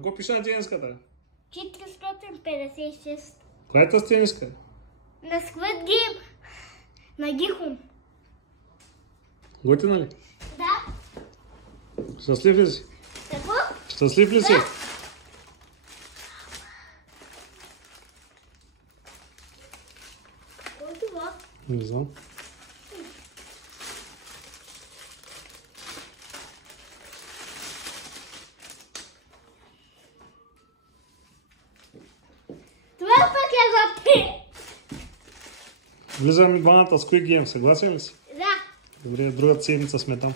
Какво пише на тениската? 456. Коя е тази тениска? На Squid Game. На Гихун. Готина ли? Да. Щастлив ли си? Какво? Щастлив ли си? Да. Какво е това? Не знам. Това пък е за те. Влизаме двамата с Squid Game, съгласен ли си? Да. Добре, другата седмица сме там.